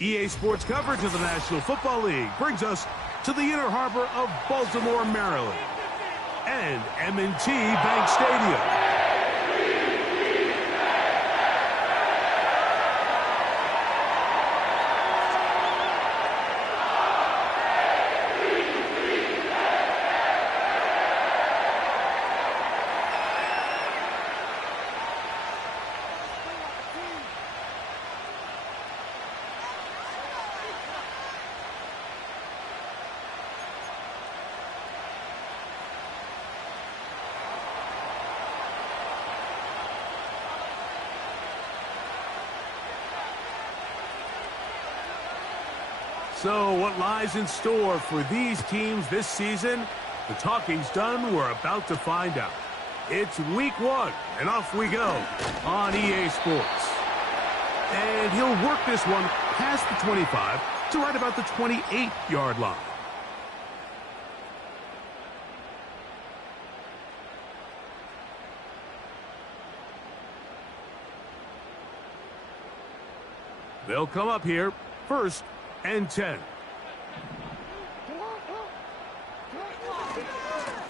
EA Sports coverage of the National Football League brings us to the Inner Harbor of Baltimore, Maryland, and M&T Bank Stadium. So what lies in store for these teams this season? The talking's done. We're about to find out. It's week 1, and off we go on EA Sports. And he'll work this one past the 25 to right about the 28-yard line. They'll come up here, 1st and 10.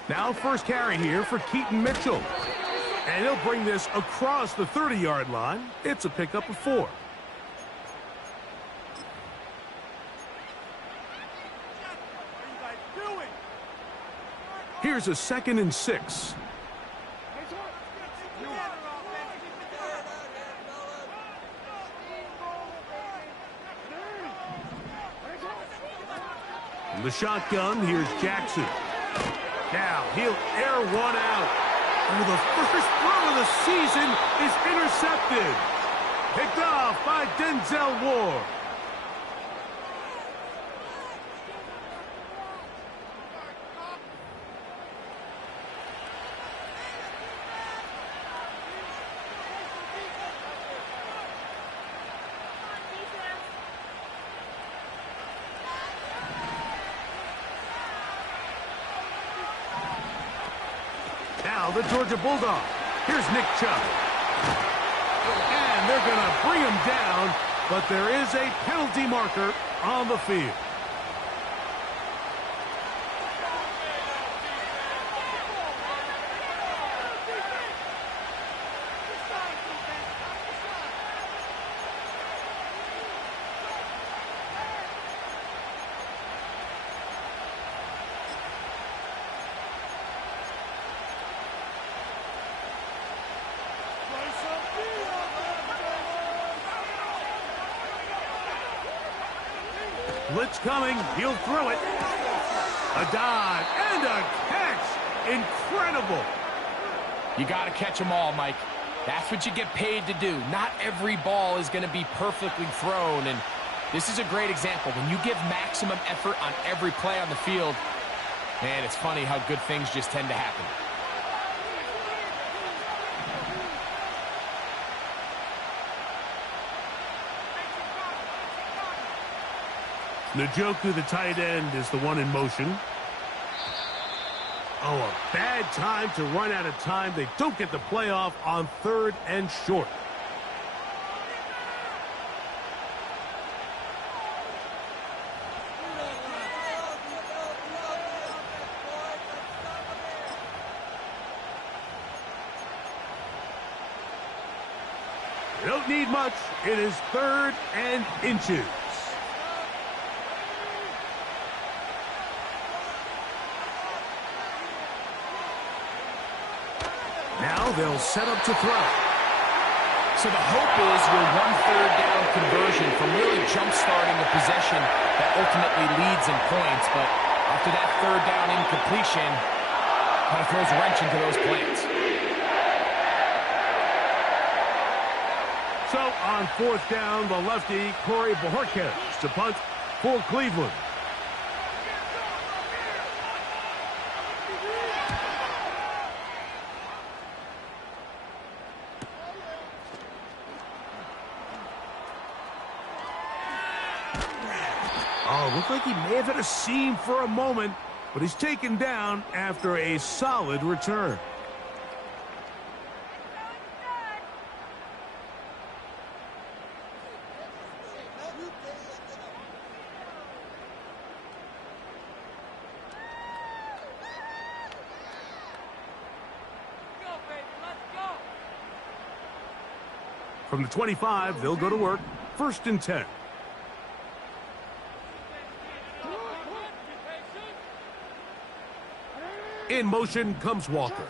Now first carry here for Keaton Mitchell. And he'll bring this across the 30-yard line. It's a pickup of 4. Here's a 2nd and 6. The shotgun, here's Jackson. Now, he'll air one out. Oh, the first throw of the season is intercepted. Picked off by Denzel Ward. Now the Georgia Bulldog. Here's Nick Chubb. And they're going to bring him down, but there is a penalty marker on the field. Blitz coming. He'll throw it. A dive and a catch. Incredible. You got to catch them all, Mike. That's what you get paid to do. Not every ball is going to be perfectly thrown, and this is a great example. When you give maximum effort on every play on the field, man, it's funny how good things just tend to happen. Njoku, the tight end, is the one in motion. Oh, a bad time to run out of time. They don't get the playoff on 3rd and short. They don't need much. It is 3rd and inches. Now they'll set up to throw. So the hope is your 1/3 down conversion from really jump-starting a possession that ultimately leads in points. But after that 3rd down incompletion, kind of throws a wrench into those plans. So on 4th down, the lefty, Corey Bojorquez, to punt for Cleveland. Oh, looked like he may have hit a seam for a moment, but he's taken down after a solid return. From the 25, they'll go to work. 1st and 10. In motion comes Walker.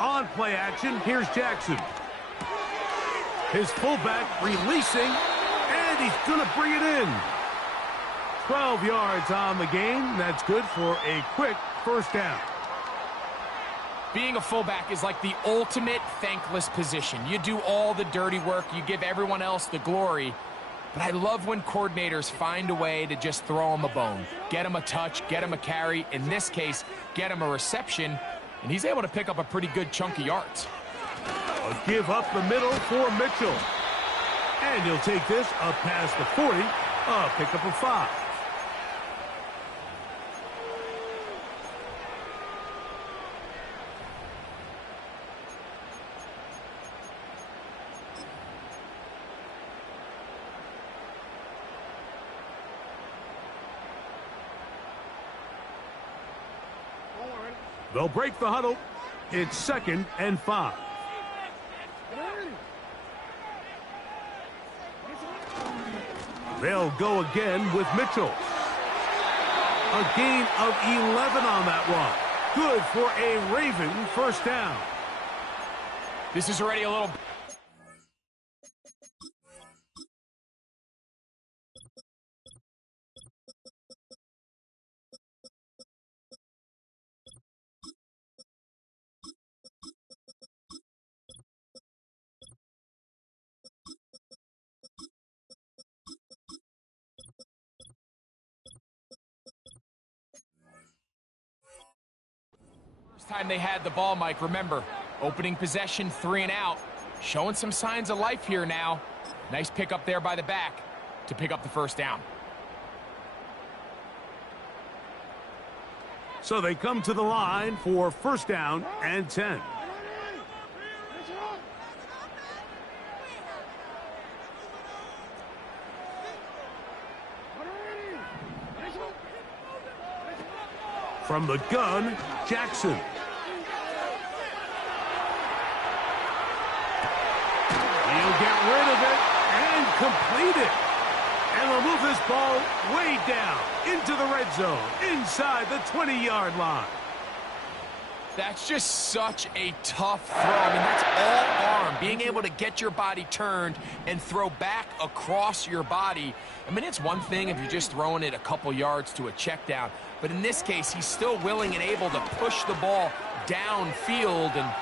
On play action, here's Jackson. His fullback releasing, and he's going to bring it in. 12 yards on the game. That's good for a quick 1st down. Being a fullback is like the ultimate thankless position. You do all the dirty work. You give everyone else the glory. But I love when coordinators find a way to just throw them a bone. Get them a touch, get them a carry. In this case, get them a reception. And he's able to pick up a pretty good chunk of yards. A give up the middle for Mitchell. And he'll take this up past the 40. A pickup of 5. They'll break the huddle. It's 2nd and 5. They'll go again with Mitchell. A gain of 11 on that one. Good for a Raven 1st down. This is already a little... time they had the ball, Mike. Remember, opening possession, 3 and out. Showing some signs of life here now. Nice pick up there by the back to pick up the 1st down. So they come to the line for 1st down and 10. From the gun, Jackson. He'll get rid of it and complete it. And they'll move this ball way down into the red zone, inside the 20-yard line. That's just such a tough throw. I mean, that's all arm. Being able to get your body turned and throw back across your body. I mean, it's one thing if you're just throwing it a couple yards to a check down. But in this case, he's still willing and able to push the ball downfield. And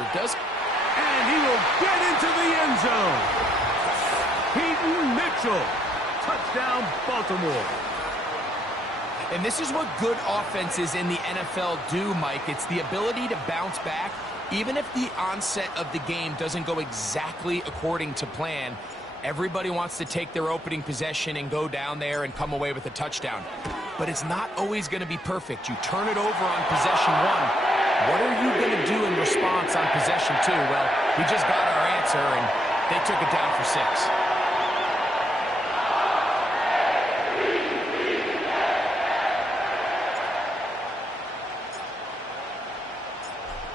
it does. And he will get into the end zone. Peyton Mitchell. Touchdown, Baltimore. And this is what good offenses in the NFL do, Mike. It's the ability to bounce back, even if the onset of the game doesn't go exactly according to plan. Everybody wants to take their opening possession and go down there and come away with a touchdown. But it's not always going to be perfect. You turn it over on possession 1. What are you going to do in response on possession 2? Well, we just got our answer, and they took it down for 6.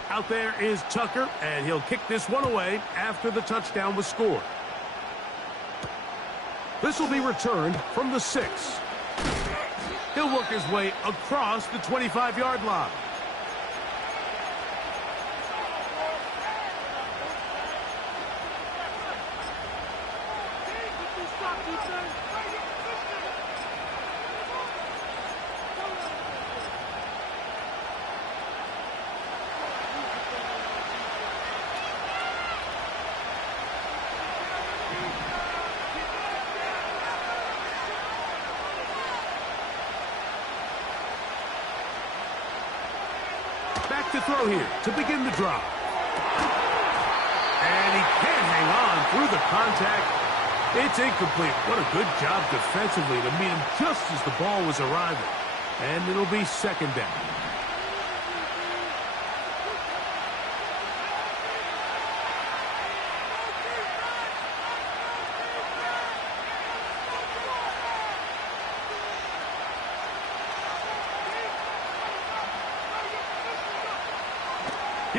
Out there is Tucker, and he'll kick this one away after the touchdown was scored. This will be returned from the 6. He'll work his way across the 25-yard line. Back to throw here to begin the drive. And he can't hang on through the contact. It's incomplete. What a good job defensively to meet him just as the ball was arriving. And it'll be 2nd down.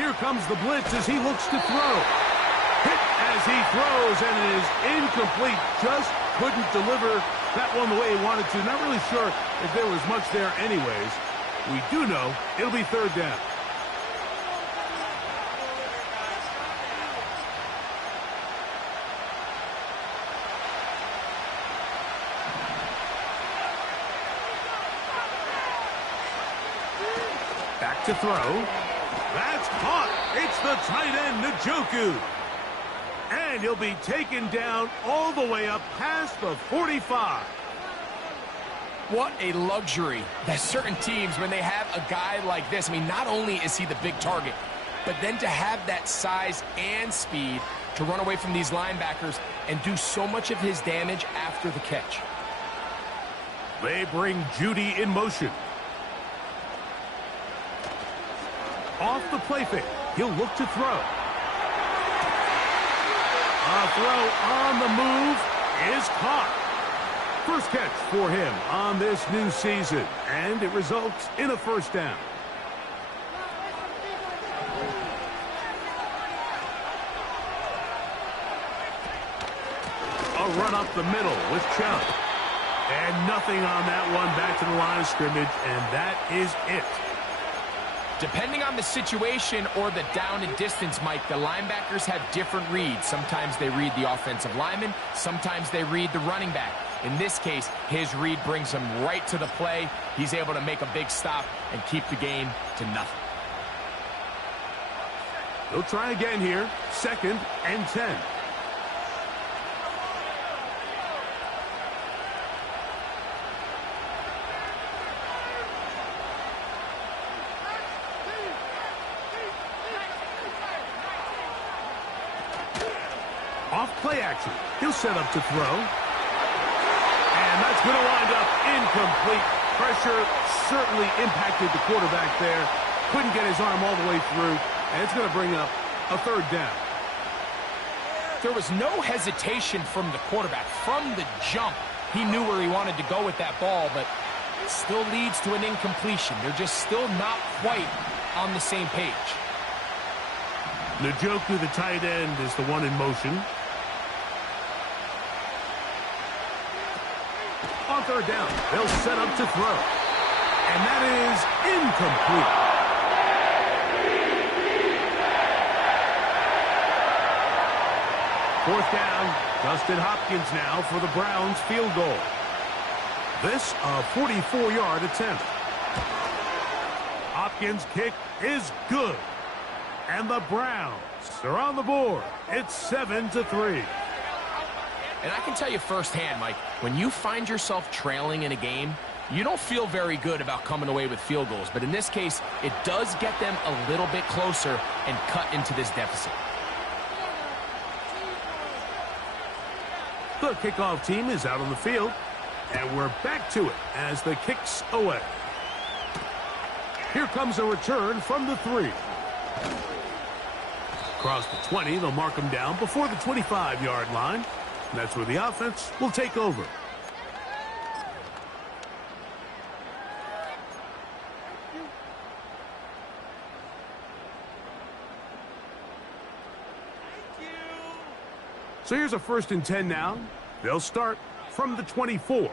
Here comes the blitz as he looks to throw. Hit as he throws, and it is incomplete. Just couldn't deliver that one the way he wanted to. Not really sure if there was much there anyways. We do know it'll be third down. Back to throw. That's caught. It's the tight end, Njoku. And he'll be taken down all the way up past the 45. What a luxury that certain teams, when they have a guy like this, I mean, not only is he the big target, but then to have that size and speed to run away from these linebackers and do so much of his damage after the catch. They bring Judy in motion. Off the play fake. He'll look to throw. A throw on the move is caught. First catch for him on this new season, and it results in a first down. A run up the middle with Chubb. And nothing on that one, back to the line of scrimmage, and that is it. Depending on the situation or the down and distance, Mike, the linebackers have different reads. Sometimes they read the offensive lineman. Sometimes they read the running back. In this case, his read brings him right to the play. He's able to make a big stop and keep the game to nothing. He'll try again here. 2nd and 10. Off play action. He'll set up to throw. And that's going to wind up incomplete. Pressure certainly impacted the quarterback there. Couldn't get his arm all the way through. And it's going to bring up a third down. There was no hesitation from the quarterback. From the jump, he knew where he wanted to go with that ball, but it still leads to an incompletion. They're just still not quite on the same page. Njoku, the tight end, is the one in motion. On third down, they'll set up to throw. And that is incomplete. Fourth down, Dustin Hopkins now for the Browns field goal. This a 44-yard attempt. Hopkins' kick is good. And the Browns are on the board. It's 7-3. And I can tell you firsthand, Mike, when you find yourself trailing in a game, you don't feel very good about coming away with field goals. But in this case, it does get them a little bit closer and cut into this deficit. The kickoff team is out on the field, and we're back to it as the kick's away. Here comes a return from the 3. Across the 20, they'll mark him down before the 25-yard line. And that's where the offense will take over. So here's a 1st and 10 now. They'll start from the 24.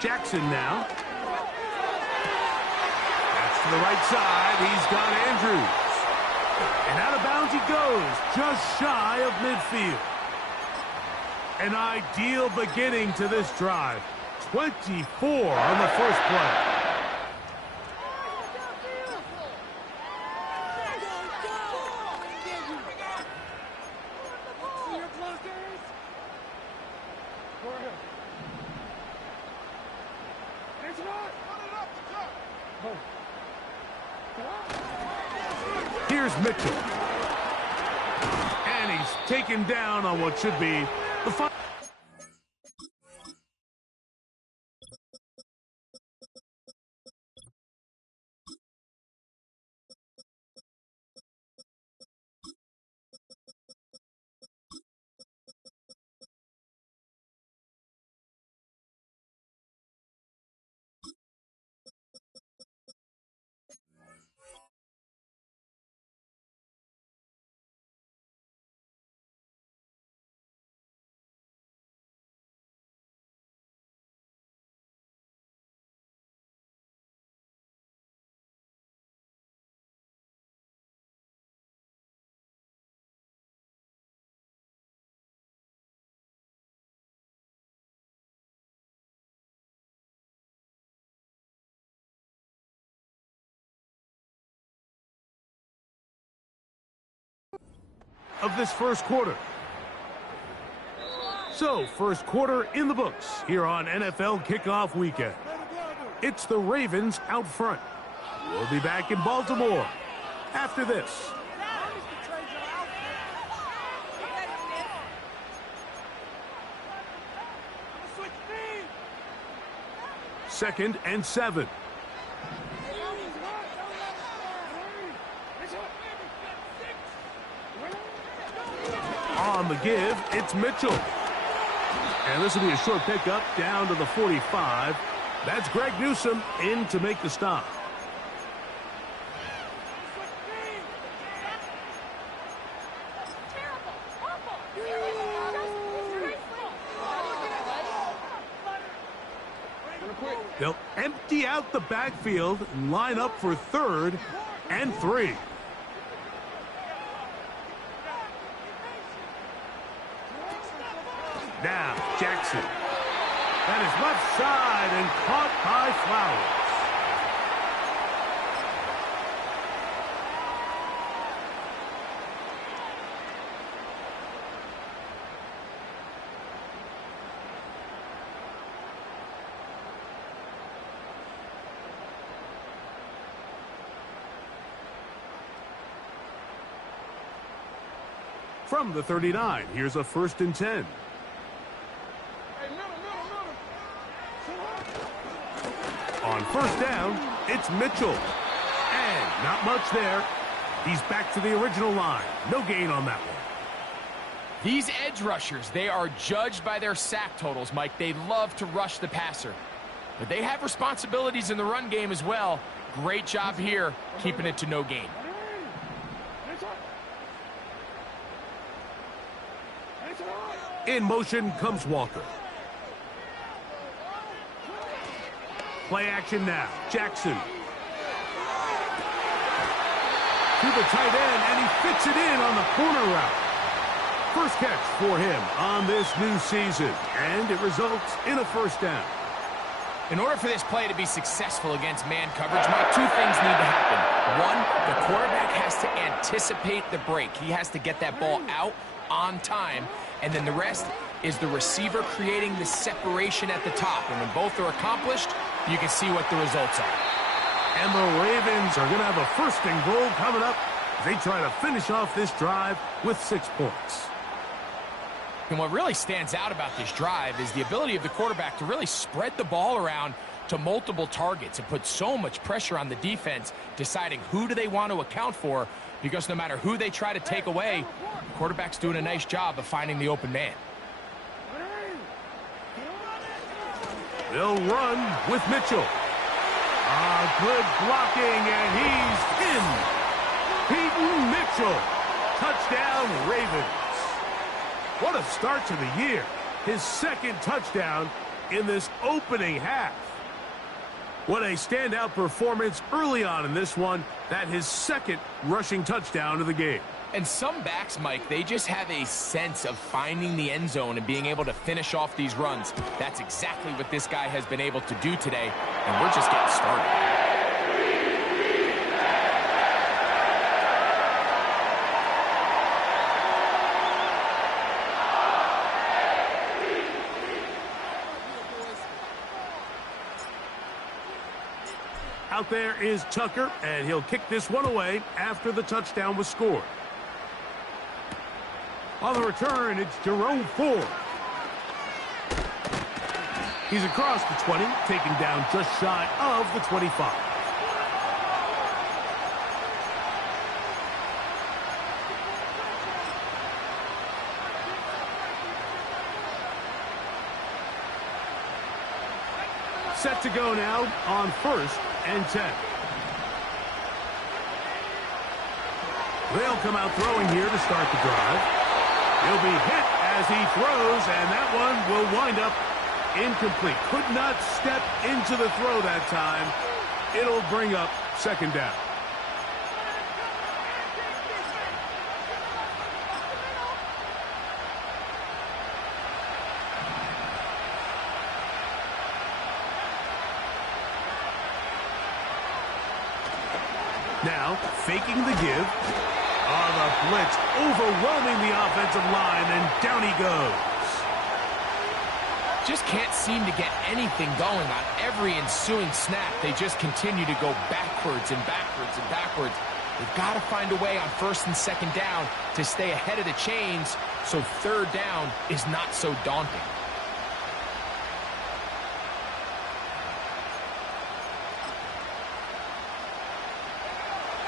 Jackson now. That's to the right side. He's got Andrews. And out of bounds he goes, just shy of midfield. An ideal beginning to this drive. 24 on the first play. Here's Mitchell. And he's taken down on what should be the final. of this first quarter. So, first quarter in the books here on NFL Kickoff Weekend. It's the Ravens out front. We'll be back in Baltimore after this. Second and 7. On the give, it's Mitchell. And this will be a short pickup down to the 45. That's Greg Newsome in to make the stop. They'll empty out the backfield and line up for 3rd and 3. Now, Jackson. That is left side and caught by Flowers. From the 39, here's a 1st and 10. On 1st down, it's Mitchell. And not much there. He's back to the original line. No gain on that one. These edge rushers, they are judged by their sack totals, Mike. They love to rush the passer. But they have responsibilities in the run game as well. Great job here, keeping it to no gain. In motion comes Walker. Play action now. Jackson. To the tight end, and he fits it in on the corner route. First catch for him on this new season, and it results in a 1st down. In order for this play to be successful against man coverage, Mike, 2 things need to happen. One, the quarterback has to anticipate the break. He has to get that ball out on time, and then the rest is the receiver creating the separation at the top. And when both are accomplished, you can see what the results are. And the Ravens are going to have a 1st and goal coming up as they try to finish off this drive with 6 points. And what really stands out about this drive is the ability of the quarterback to really spread the ball around to multiple targets and put so much pressure on the defense, deciding who do they want to account for, because no matter who they try to take away, the quarterback's doing a nice job of finding the open man. They'll run with Mitchell. Good blocking, and he's in. Peyton Mitchell. Touchdown, Ravens. What a start to the year. His 2nd touchdown in this opening half. What a standout performance early on in this one. That his 2nd rushing touchdown of the game. And some backs, Mike, they just have a sense of finding the end zone and being able to finish off these runs. That's exactly what this guy has been able to do today, and we're just getting started. Out there is Tucker, and he'll kick this one away after the touchdown was scored. On the return, it's Jerome Ford. He's across the 20, taken down just shy of the 25. Set to go now on 1st and 10. They'll come out throwing here to start the drive. He'll be hit as he throws, and that one will wind up incomplete. Could not step into the throw that time. It'll bring up 2nd down. Now, faking the give. Oh, the blitz overwhelming the offensive line, and down he goes. Just can't seem to get anything going on every ensuing snap. They just continue to go backwards and backwards and backwards. They've got to find a way on first and second down to stay ahead of the chains so third down is not so daunting.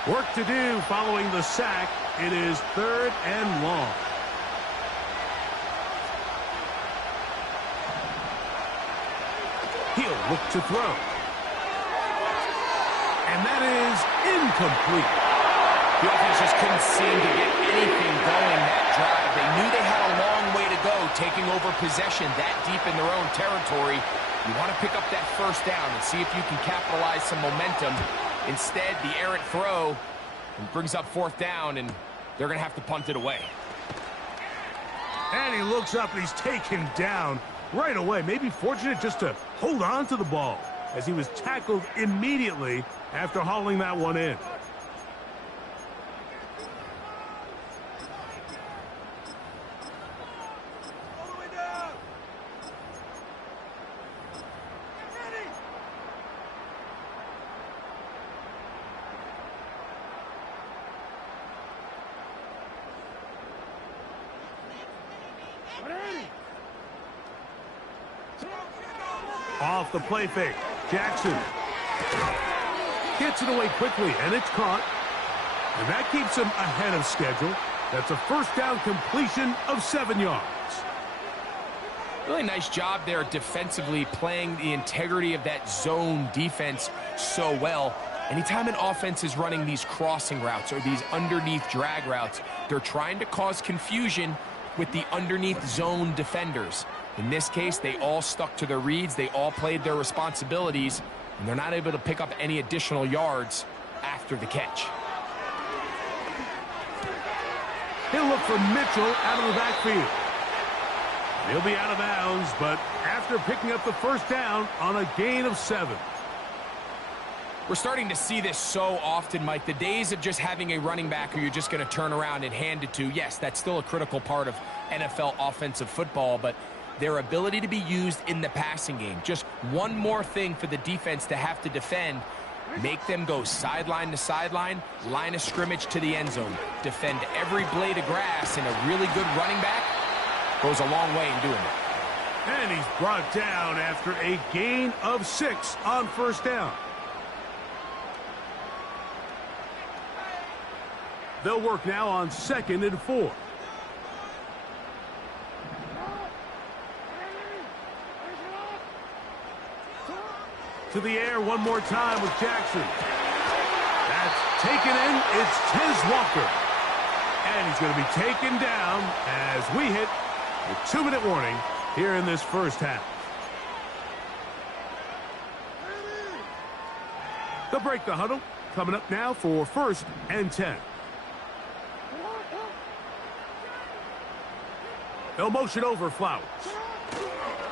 Work to do following the sack. It is 3rd and long. He'll look to throw. And that is incomplete. The offense just couldn't seem to get anything going that drive. They knew they had a long way to go taking over possession that deep in their own territory. You want to pick up that first down and see if you can capitalize some momentum. Instead, the errant throw brings up 4th down, and they're going to have to punt it away. And he looks up, and he's taken down right away. Maybe fortunate just to hold on to the ball as he was tackled immediately after hauling that one in. Off the play fake. Jackson gets it away quickly, and it's caught. And that keeps him ahead of schedule. That's a first down completion of 7 yards. Really nice job there defensively, playing the integrity of that zone defense so well. Anytime an offense is running these crossing routes or these underneath drag routes, they're trying to cause confusion with the underneath zone defenders. In this case, they all stuck to their reads, they all played their responsibilities, and they're not able to pick up any additional yards after the catch. He'll look for Mitchell out of the backfield. He'll be out of bounds, but after picking up the first down on a gain of 7. We're starting to see this so often, Mike. The days of just having a running back who you're just going to turn around and hand it to, yes, that's still a critical part of NFL offensive football, but their ability to be used in the passing game, just one more thing for the defense to have to defend, make them go sideline to sideline, line of scrimmage to the end zone, defend every blade of grass, and a really good running back goes a long way in doing it. And he's brought down after a gain of 6 on first down. They'll work now on 2nd and 4. To the air one more time with Jackson. That's taken in. It's Tez Walker. And he's going to be taken down as we hit the 2-minute warning here in this first half. They'll break the huddle. Coming up now for 1st and 10. They'll motion over Flowers.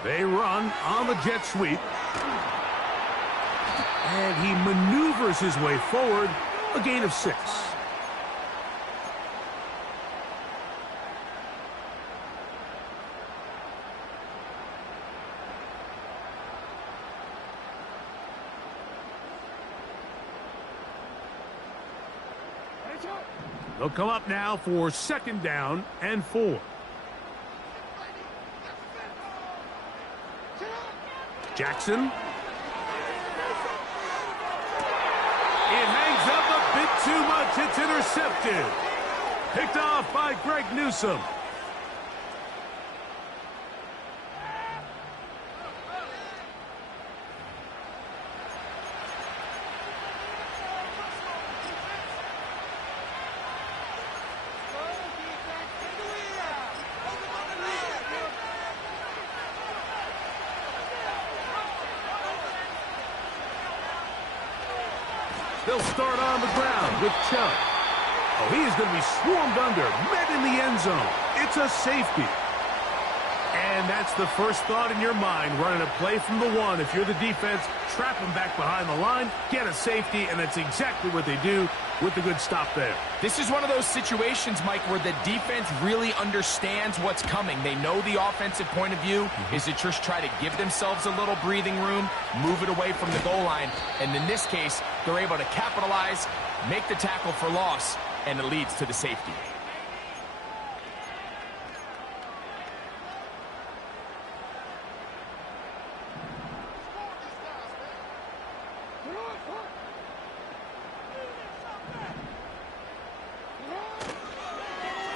They run on the jet sweep. And he maneuvers his way forward, a gain of 6. They'll come up now for 2nd down and 4. Jackson. It hangs up a bit too much. It's intercepted. Picked off by Greg Newsome. They'll start on the ground with Chubb. Oh, he is going to be swarmed under, met in the end zone. It's a safety. And that's the first thought in your mind, running a play from the one. If you're the defense, trap them back behind the line, get a safety, and that's exactly what they do with the good stop there. This is one of those situations, Mike, where the defense really understands what's coming. They know the offensive point of view is to just try to give themselves a little breathing room, move it away from the goal line, and in this case, they're able to capitalize, make the tackle for loss, and it leads to the safety.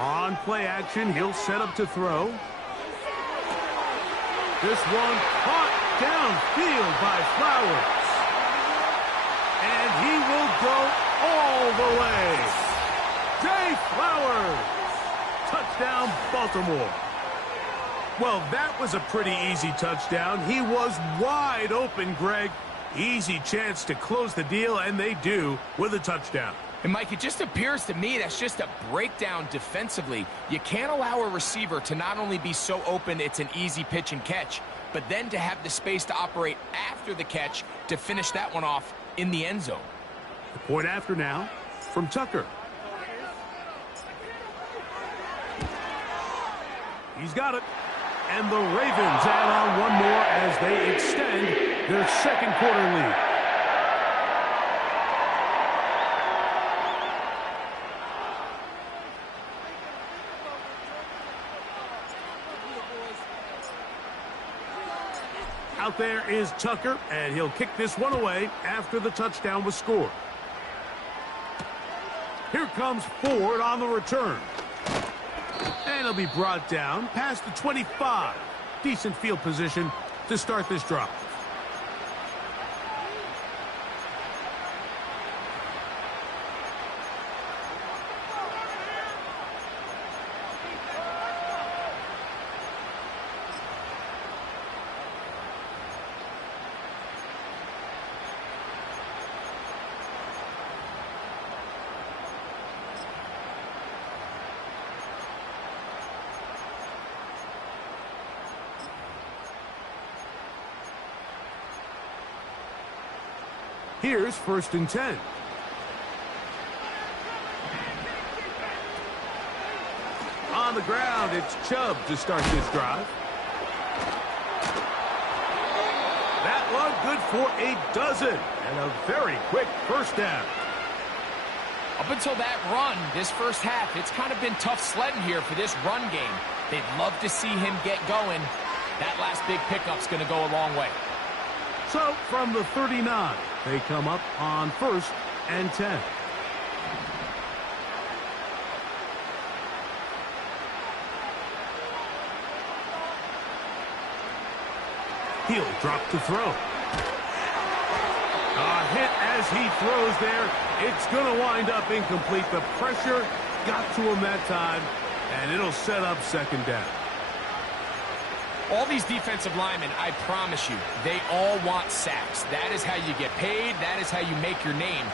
On play action, he'll set up to throw. This one caught downfield by Flowers. And he will go all the way. Zay Flowers. Touchdown, Baltimore. Well, that was a pretty easy touchdown. He was wide open, Greg. Easy chance to close the deal, and they do with a touchdown. And, Mike, it just appears to me that's just a breakdown defensively. You can't allow a receiver to not only be so open it's an easy pitch and catch, but then to have the space to operate after the catch to finish that one off in the end zone. The point after now from Tucker. He's got it. And the Ravens add on one more as they extend their second quarter lead. Out there is Tucker, and he'll kick this one away after the touchdown was scored. Here comes Ford on the return. And he'll be brought down past the 25. Decent field position to start this drive. Here's 1st and 10. On the ground, it's Chubb to start this drive. That one good for a dozen and a very quick first down. Up until that run, this first half, it's kind of been tough sledding here for this run game. They'd love to see him get going. That last big pickup's going to go a long way. So, from the 39, they come up on 1st and 10. He'll drop to throw. A hit as he throws there. It's going to wind up incomplete. The pressure got to him that time, and it'll set up 2nd down. All these defensive linemen, I promise you, they all want sacks. That is how you get paid. That is how you make your name.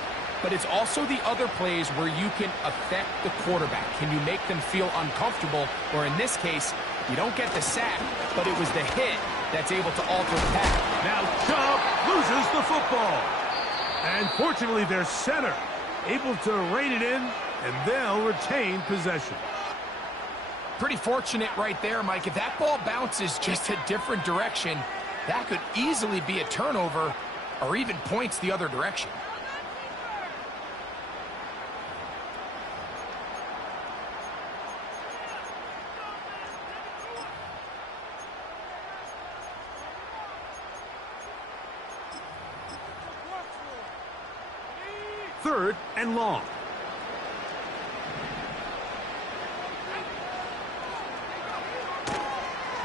But it's also the other plays where you can affect the quarterback. Can you make them feel uncomfortable? Or in this case, you don't get the sack, but it was the hit that's able to alter the path. Now Chubb loses the football. And fortunately, their center able to rein it in, and they'll retain possession. Pretty fortunate right there, Mike. If that ball bounces just a different direction, that could easily be a turnover or even points the other direction. Third and long.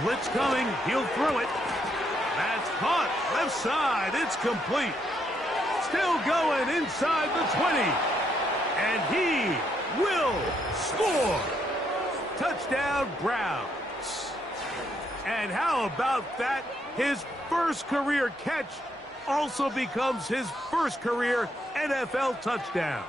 Blitz coming. He'll throw it. That's caught. Left side. It's complete. Still going inside the 20. And he will score. Touchdown, Browns. And how about that? His first career catch also becomes his first career NFL touchdown.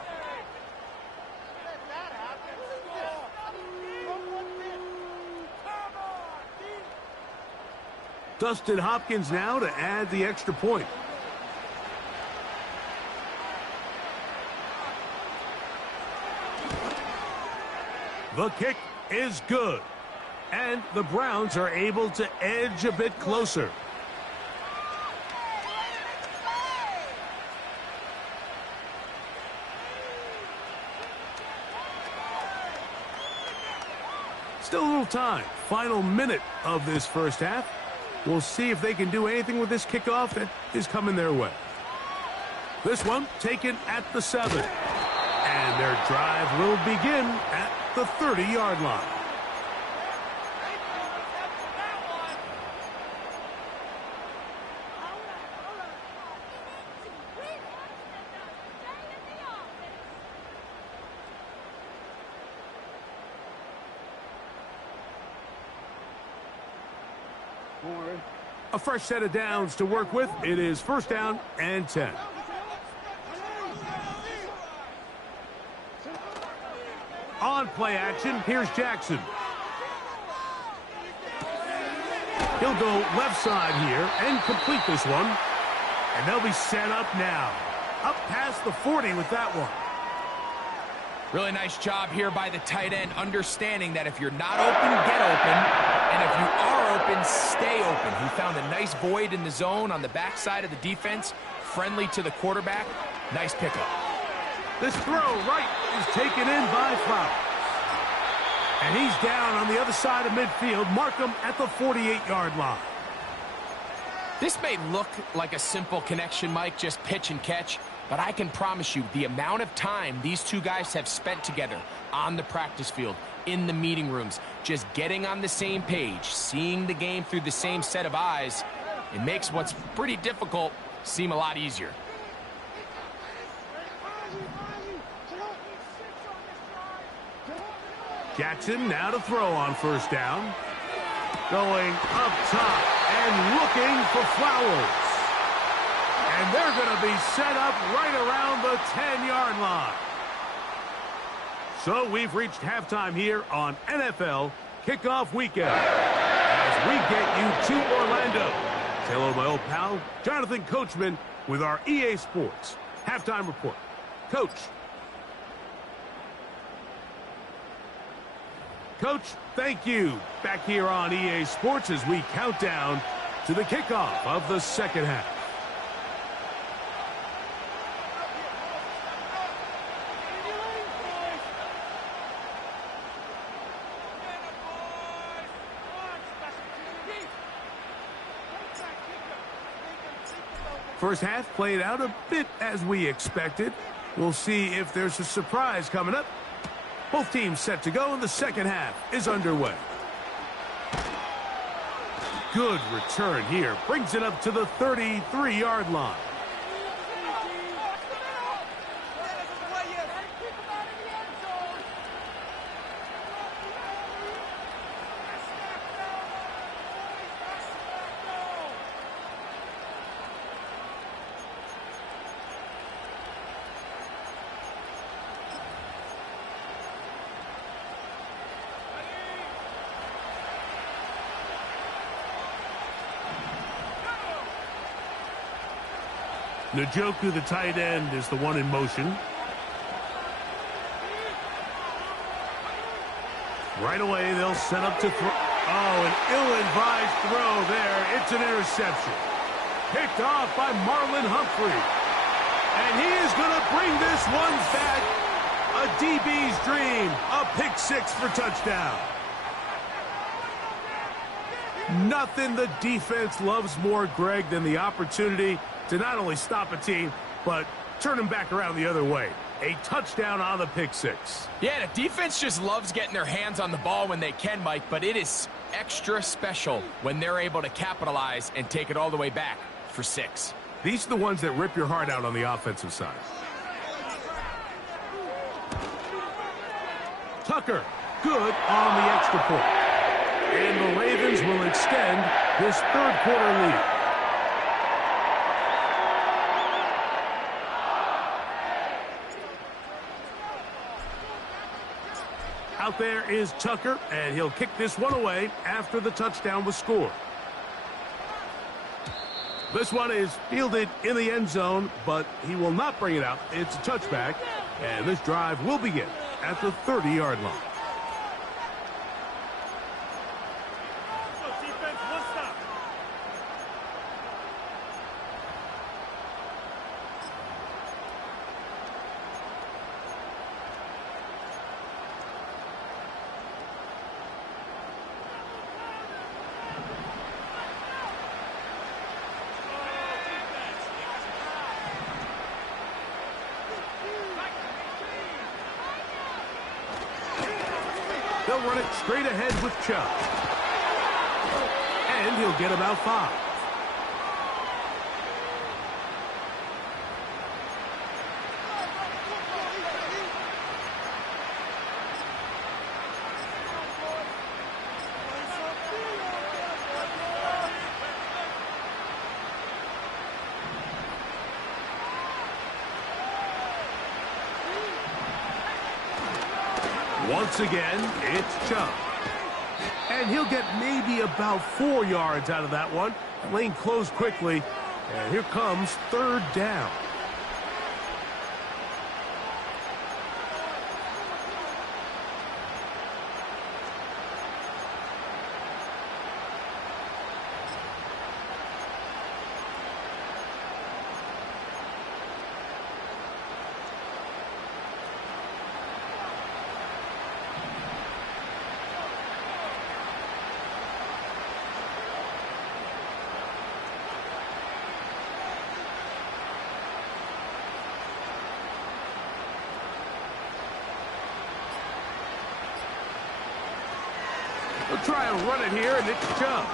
Dustin Hopkins now to add the extra point. The kick is good. And the Browns are able to edge a bit closer. Still a little time. Final minute of this first half. We'll see if they can do anything with this kickoff that is coming their way. This one taken at the 7. And their drive will begin at the 30-yard line. A fresh set of downs to work with. It is first down and 10. On play action, here's Jackson. He'll go left side here and complete this one. And they'll be set up now. Up past the 40 with that one. Really nice job here by the tight end, understanding that if you're not open, get open. And if you are open, stay open. He found a nice void in the zone on the backside of the defense, friendly to the quarterback. Nice pickup. This throw right is taken in by Flowers. And he's down on the other side of midfield. Mark him at the 48-yard line. This may look like a simple connection, Mike, just pitch and catch. But I can promise you the amount of time these two guys have spent together on the practice field, in the meeting rooms, just getting on the same page, seeing the game through the same set of eyes, it makes what's pretty difficult seem a lot easier. Jackson now to throw on first down. Going up top and looking for Flowers. And they're going to be set up right around the 10-yard line. So we've reached halftime here on NFL Kickoff Weekend. As we get you to Orlando. Say hello to my old pal, Jonathan Coachman, with our EA Sports Halftime Report. Coach. Coach, thank you. Back here on EA Sports as we count down to the kickoff of the second half. First half played out a bit as we expected. We'll see if there's a surprise coming up. Both teams set to go, and the second half is underway. Good return here. Brings it up to the 33-yard line. Njoku, the tight end, is the one in motion. Right away, they'll set up to throw. Oh, an ill-advised throw there. It's an interception. Picked off by Marlon Humphrey. And he is going to bring this one back. A DB's dream. A pick six for touchdown. Nothing the defense loves more, Greg, than the opportunity to not only stop a team, but turn them back around the other way. A touchdown on the pick six. Yeah, the defense just loves getting their hands on the ball when they can, Mike, but it is extra special when they're able to capitalize and take it all the way back for 6. These are the ones that rip your heart out on the offensive side. Tucker, good on the extra point. And the Ravens will extend this third quarter lead. Out there is Tucker, and he'll kick this one away after the touchdown was scored. This one is fielded in the end zone, but he will not bring it out. It's a touchback, and this drive will begin at the 30-yard line. They'll run it straight ahead with Chubb. And he'll get about 5. Once again, it's Chubb. And he'll get maybe about 4 yards out of that one. Lane closed quickly, and here comes 3rd down. They'll try and run it here, and it's Chubb.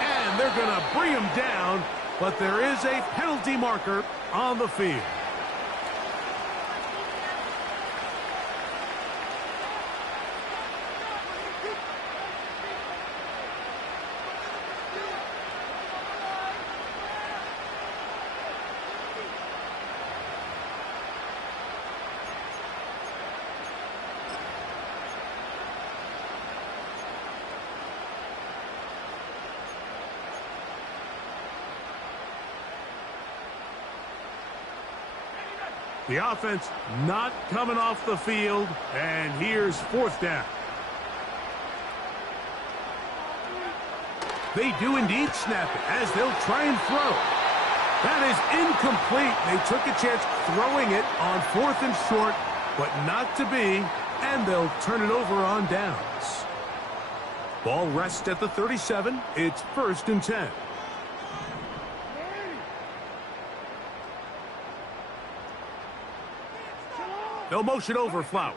And they're going to bring him down, but there is a penalty marker on the field. The offense not coming off the field, and here's 4th down. They do indeed snap it as they'll try and throw. That is incomplete. They took a chance throwing it on 4th and short, but not to be, and they'll turn it over on downs. Ball rests at the 37. It's 1st and 10. They'll motion over Flowers.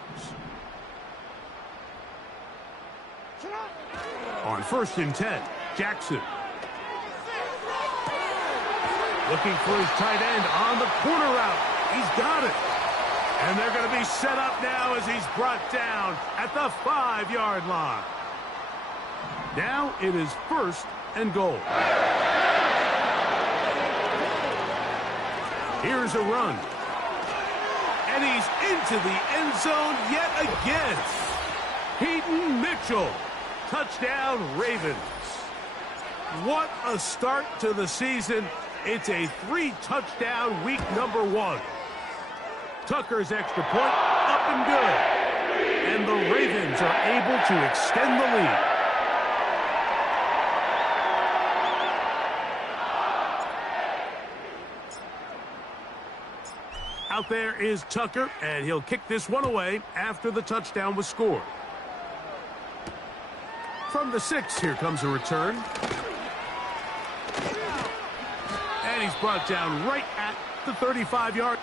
On 1st and 10, Jackson. Looking for his tight end on the corner route. He's got it. And they're going to be set up now as he's brought down at the 5-yard line. Now it is 1st and goal. Here's a run. And he's into the end zone yet again. Peyton Mitchell. Touchdown, Ravens. What a start to the season. It's a 3-touchdown week number 1. Tucker's extra point up and good. And the Ravens are able to extend the lead. Out there is Tucker, and he'll kick this one away after the touchdown was scored. From the 6, here comes a return. And he's brought down right at the 35-yard.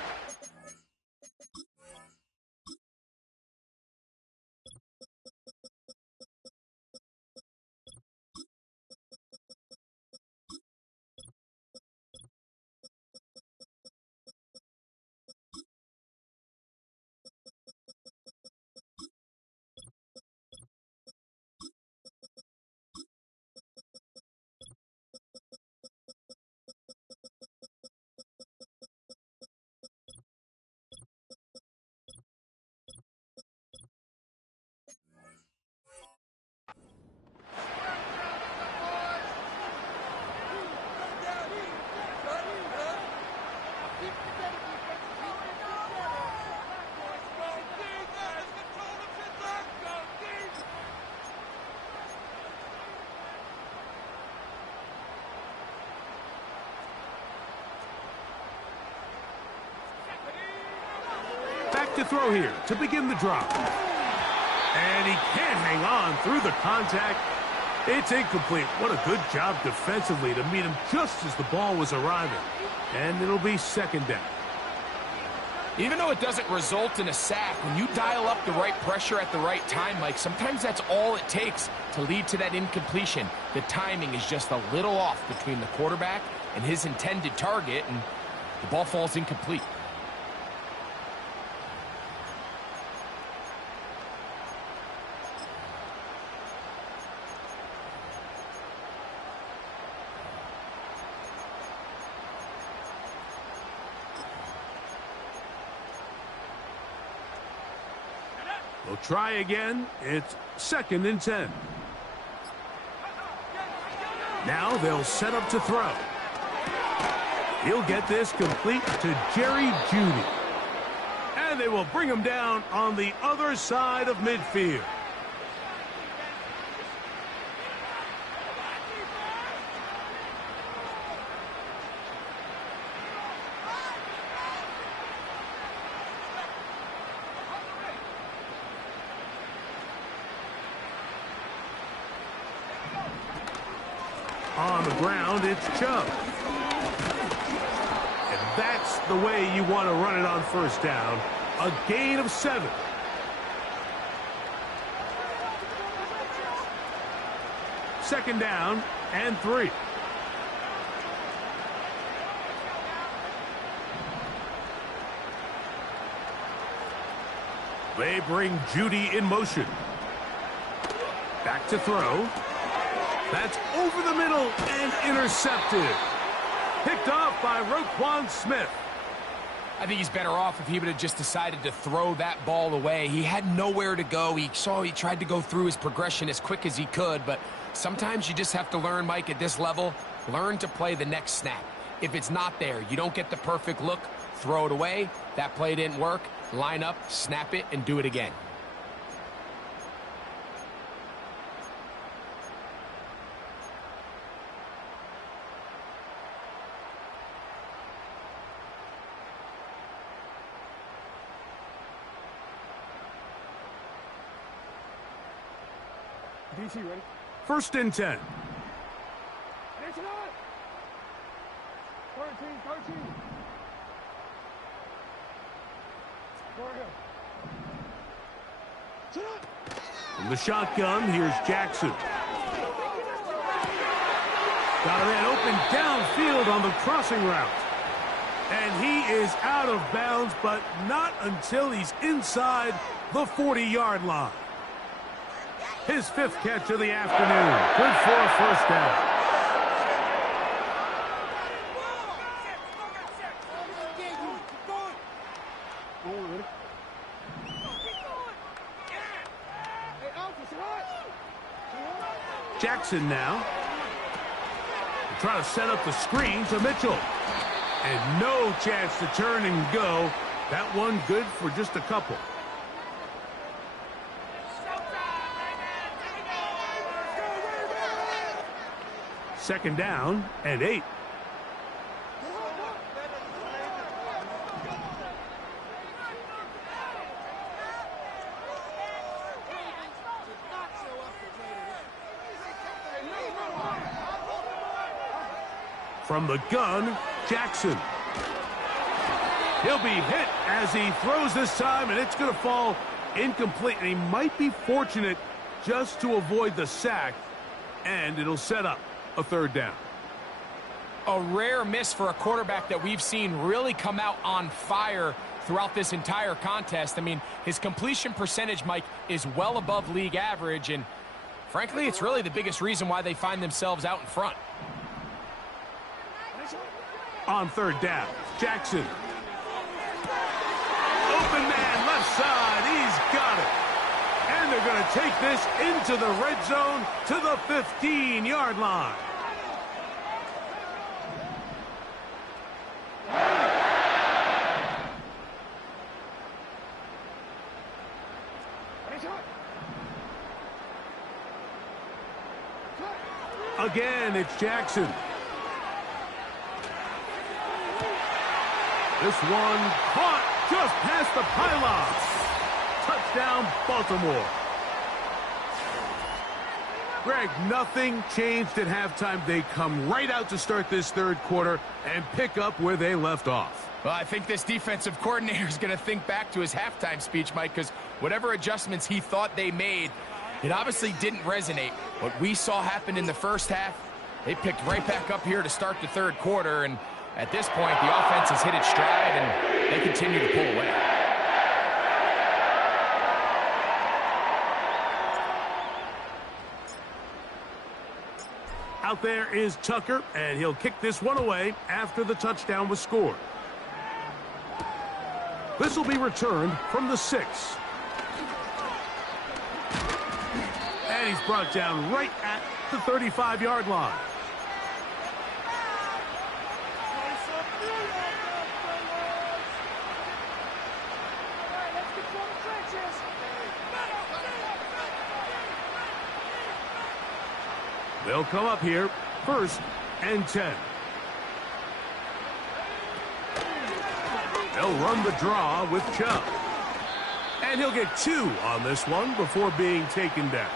to throw here to begin the drop. And he can't hang on through the contact. It's incomplete. What a good job defensively to meet him just as the ball was arriving. And it'll be second down. Even though it doesn't result in a sack, when you dial up the right pressure at the right time, Mike, sometimes that's all it takes to lead to that incompletion. The timing is just a little off between the quarterback and his intended target, and the ball falls incomplete. They'll try again. It's second and 10. Now they'll set up to throw. He'll get this complete to Jerry Jeudy. And they will bring him down on the other side of midfield. On the ground, it's Chubb. And that's the way you want to run it on first down. A gain of 7. Second down and 3. They bring Jeudy in motion. Back to throw. That's over the middle and intercepted. Picked off by Roquan Smith. I think he's better off if he would have just decided to throw that ball away. He had nowhere to go. He tried to go through his progression as quick as he could, but sometimes you just have to learn, Mike, at this level, learn to play the next snap. If it's not there, you don't get the perfect look, throw it away. That play didn't work. Line up, snap it, and do it again. DC ready? First and 10. 13, 13. Go ahead. From the shotgun, here's Jackson. Got a man open downfield on the crossing route. And he is out of bounds, but not until he's inside the 40-yard line. His 5th catch of the afternoon. Good for a first down. Jackson now. Try to set up the screen to Mitchell. And no chance to turn and go. That one good for just a couple. Second down and 8. From the gun, Jackson. He'll be hit as he throws this time, and it's going to fall incomplete. And he might be fortunate just to avoid the sack, and it'll set up a third down. A rare miss for a quarterback that we've seen really come out on fire throughout this entire contest. I mean, his completion percentage, Mike, is well above league average, and frankly, it's really the biggest reason why they find themselves out in front. On third down, Jackson. Open man, left side, he's got it. And they're going to take this into the red zone to the 15-yard line. Again, it's Jackson. This one caught Just past the pylon. Touchdown, Baltimore. Greg, nothing changed at halftime. They come right out to start this third quarter and pick up where they left off. Well, I think this defensive coordinator is going to think back to his halftime speech, Mike, because whatever adjustments he thought they made, it obviously didn't resonate. What we saw happen in the first half, they picked right back up here to start the third quarter, and at this point, the offense has hit its stride, and they continue to pull away. Out there is Tucker, and he'll kick this one away after the touchdown was scored. This will be returned from the 6. And he's brought down right at the 35-yard line. They'll come up here, 1st and 10. They'll run the draw with Chubb. And he'll get 2 on this one before being taken down.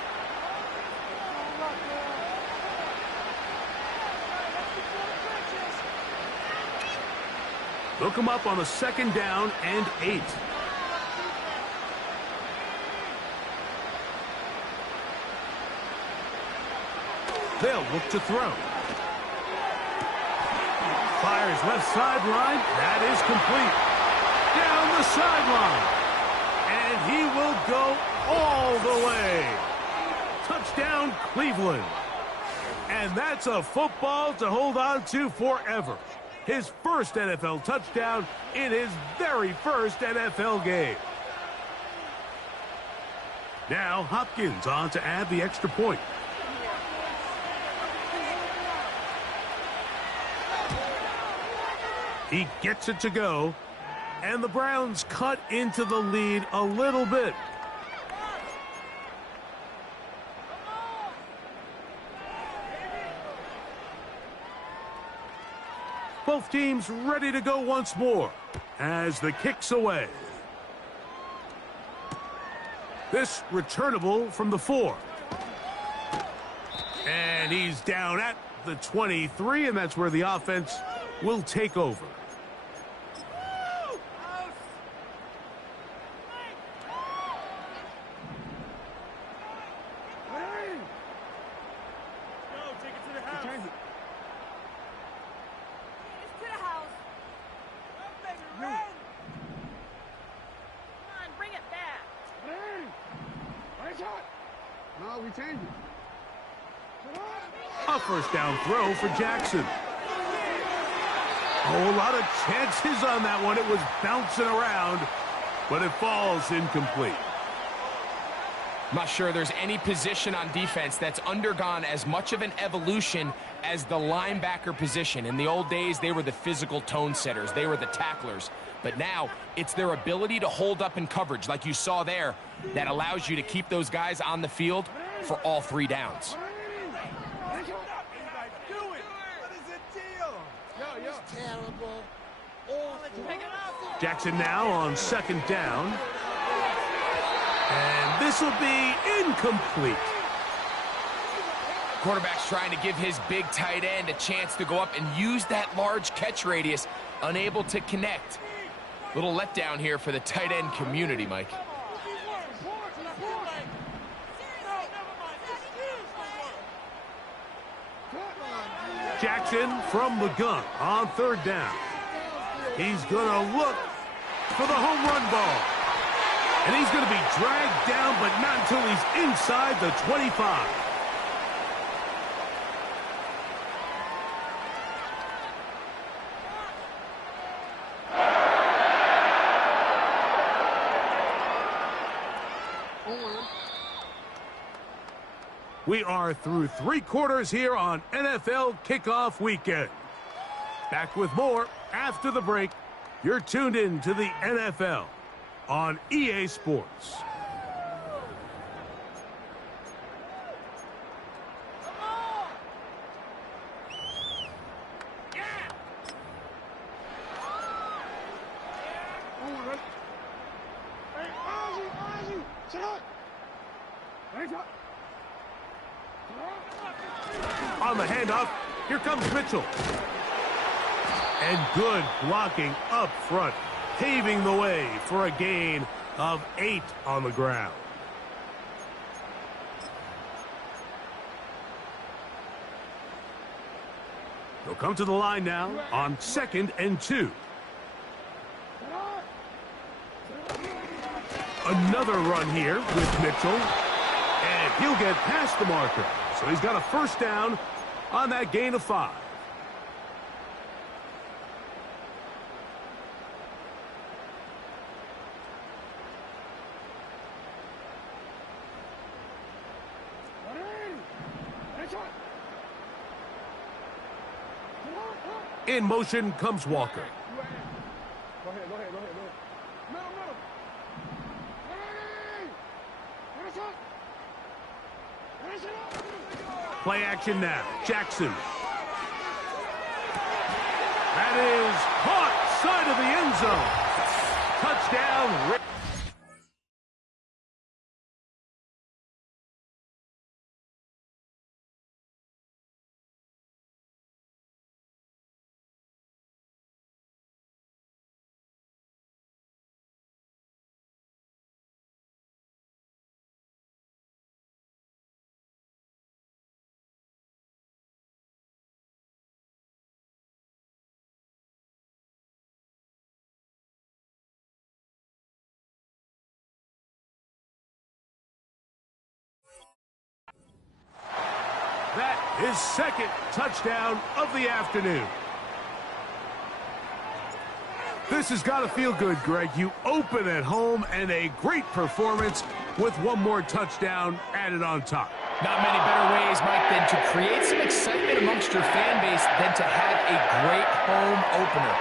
They'll come up on a 2nd down and 8. They'll look to throw. Fires left sideline. That is complete. Down the sideline. And he will go all the way. Touchdown, Cleveland. And that's a football to hold on to forever. His first NFL touchdown in his very first NFL game. Now Hopkins on to add the extra point. He gets it to go, and the Browns cut into the lead a little bit. Both teams ready to go once more as the kick's away. This returnable from the 4. And he's down at the 23, and that's where the offense will take over. No, we change it. A first down throw for Jackson. Oh, a lot of chances on that one. It was bouncing around, but it falls incomplete. I'm not sure there's any position on defense that's undergone as much of an evolution as the linebacker position. In the old days, they were the physical tone setters. They were the tacklers. But now, it's their ability to hold up in coverage, like you saw there, that allows you to keep those guys on the field for all 3 downs. Jackson now on 2nd down. And this will be incomplete. Quarterback's trying to give his big tight end a chance to go up and use that large catch radius, unable to connect. Little letdown here for the tight end community, Mike. Jackson from the gun on 3rd down. He's going to look for the home run ball. And he's going to be dragged down, but not until he's inside the 25. We are through 3 quarters here on NFL Kickoff Weekend. Back with more after the break. You're tuned in to the NFL on EA Sports. On the handoff, here comes Mitchell. And good blocking up front, paving the way for a gain of 8 on the ground. They'll come to the line now on 2nd and 2. Another run here with Mitchell. And he'll get past the marker. So he's got a first down on that gain of 5. In motion comes Walker. Go ahead. Middle. Play action now. Jackson. That is caught side of the end zone. Touchdown. That is 2nd touchdown of the afternoon. This has got to feel good, Greg. You open at home and a great performance with one more touchdown added on top. Not many better ways, Mike, than to create some excitement amongst your fan base than to have a great home opener.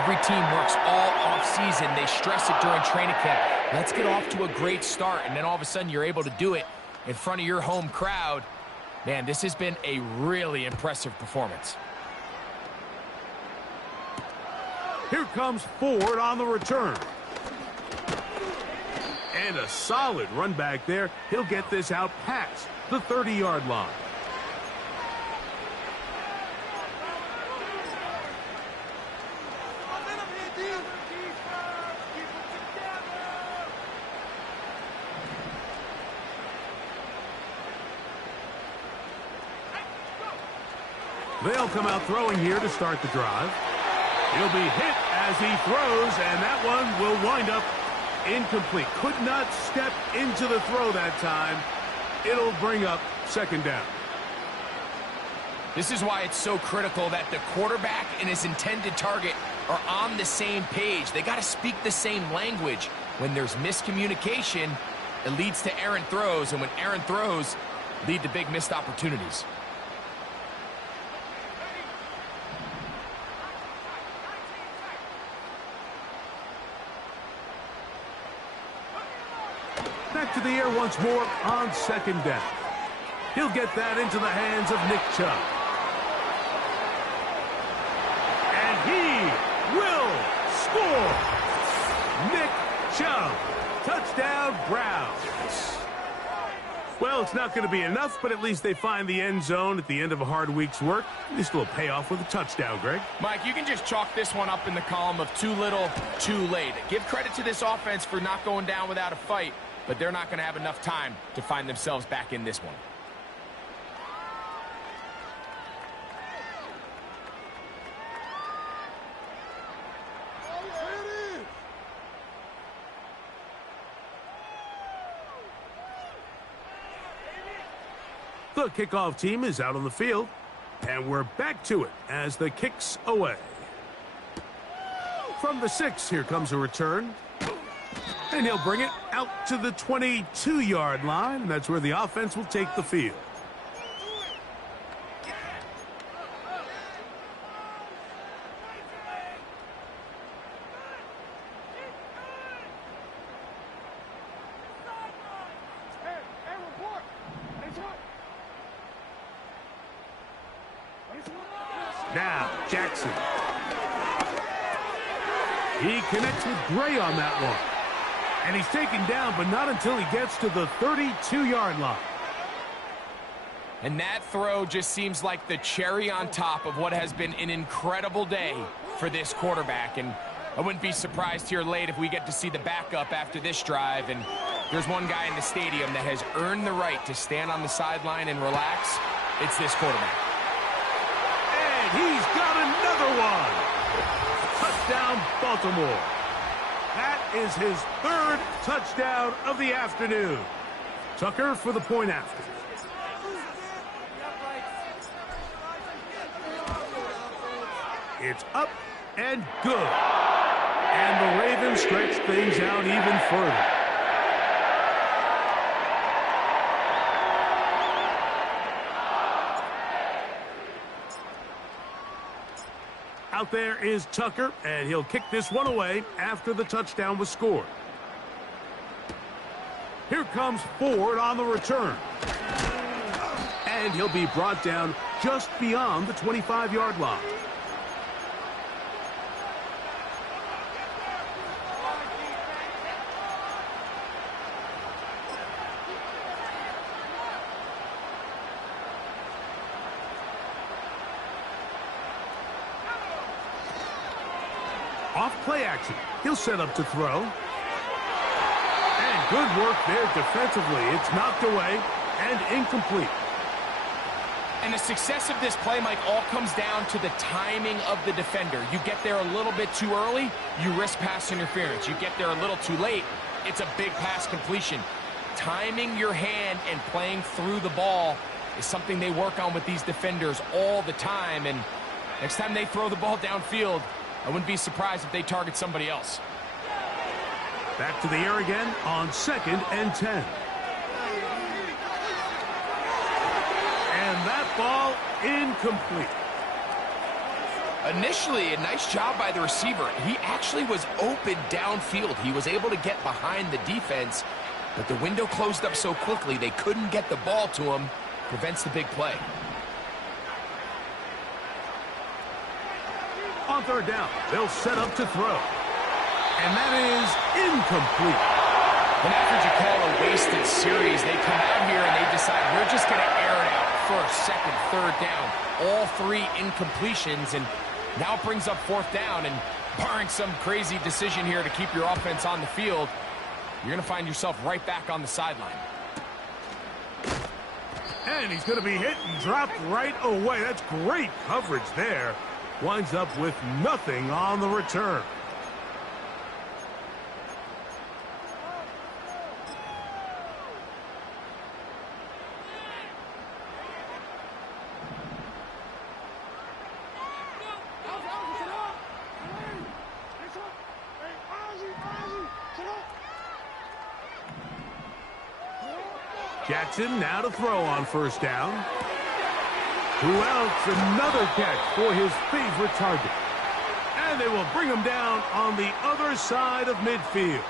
Every team works all off-season. They stress it during training camp. Let's get off to a great start, and then all of a sudden you're able to do it in front of your home crowd. Man, this has been a really impressive performance. Here comes Ford on the return. And a solid run back there. He'll get this out past the 30-yard line. They'll come out throwing here to start the drive. He'll be hit as he throws, and that one will wind up incomplete. Could not step into the throw that time. It'll bring up 2nd down. This is why it's so critical that the quarterback and his intended target are on the same page. They got to speak the same language. When there's miscommunication, it leads to errant throws, and when errant throws lead to big missed opportunities. Back to the air once more on 2nd down. He'll get that into the hands of Nick Chubb. And he will score. Nick Chubb. Touchdown, Browns. Well, it's not going to be enough, but at least they find the end zone at the end of a hard week's work. At least a little payoff with a touchdown, Greg. Mike, you can just chalk this one up in the column of too little, too late. Give credit to this offense for not going down without a fight, but they're not going to have enough time to find themselves back in this one. The kickoff team is out on the field, and we're back to it as the kick's away. From the 6, here comes a return. And he'll bring it out to the 22-yard line, and that's where the offense will take the field. Now, Jackson. He connects with Gray on that one. And he's taken down, but not until he gets to the 32-yard line. And that throw just seems like the cherry on top of what has been an incredible day for this quarterback. And I wouldn't be surprised here late if we get to see the backup after this drive. And there's one guy in the stadium that has earned the right to stand on the sideline and relax. It's this quarterback. And he's got another one. Touchdown, Baltimore. That is his third touchdown of the afternoon. Tucker for the point after. It's up and good. And the Ravens stretch things out even further. Out there is Tucker, and he'll kick this one away after the touchdown was scored. Here comes Ford on the return. And he'll be brought down just beyond the 25-yard line. Off play action. He'll set up to throw. And good work there defensively. It's knocked away and incomplete. And the success of this play, Mike, all comes down to the timing of the defender. You get there a little bit too early, you risk pass interference. You get there a little too late, it's a big pass completion. Timing your hand and playing through the ball is something they work on with these defenders all the time. And next time they throw the ball downfield, I wouldn't be surprised if they target somebody else. Back to the air again on 2nd and 10. And that ball incomplete. Initially, a nice job by the receiver. He actually was open downfield. He was able to get behind the defense, but the window closed up so quickly they couldn't get the ball to him. Prevents the big play. On 3rd down, they'll set up to throw. And that is incomplete. And after you call a wasted series, they come out here and they decide we're just going to air it out. 1st, 2nd, 3rd down. All 3 incompletions, and now it brings up 4th down. And barring some crazy decision here to keep your offense on the field, you're going to find yourself right back on the sideline. And he's going to be hit and dropped right away. That's great coverage there. Winds up with nothing on the return. Jackson now to throw on 1st down. Who else? Another catch for his favorite target. And they will bring him down on the other side of midfield.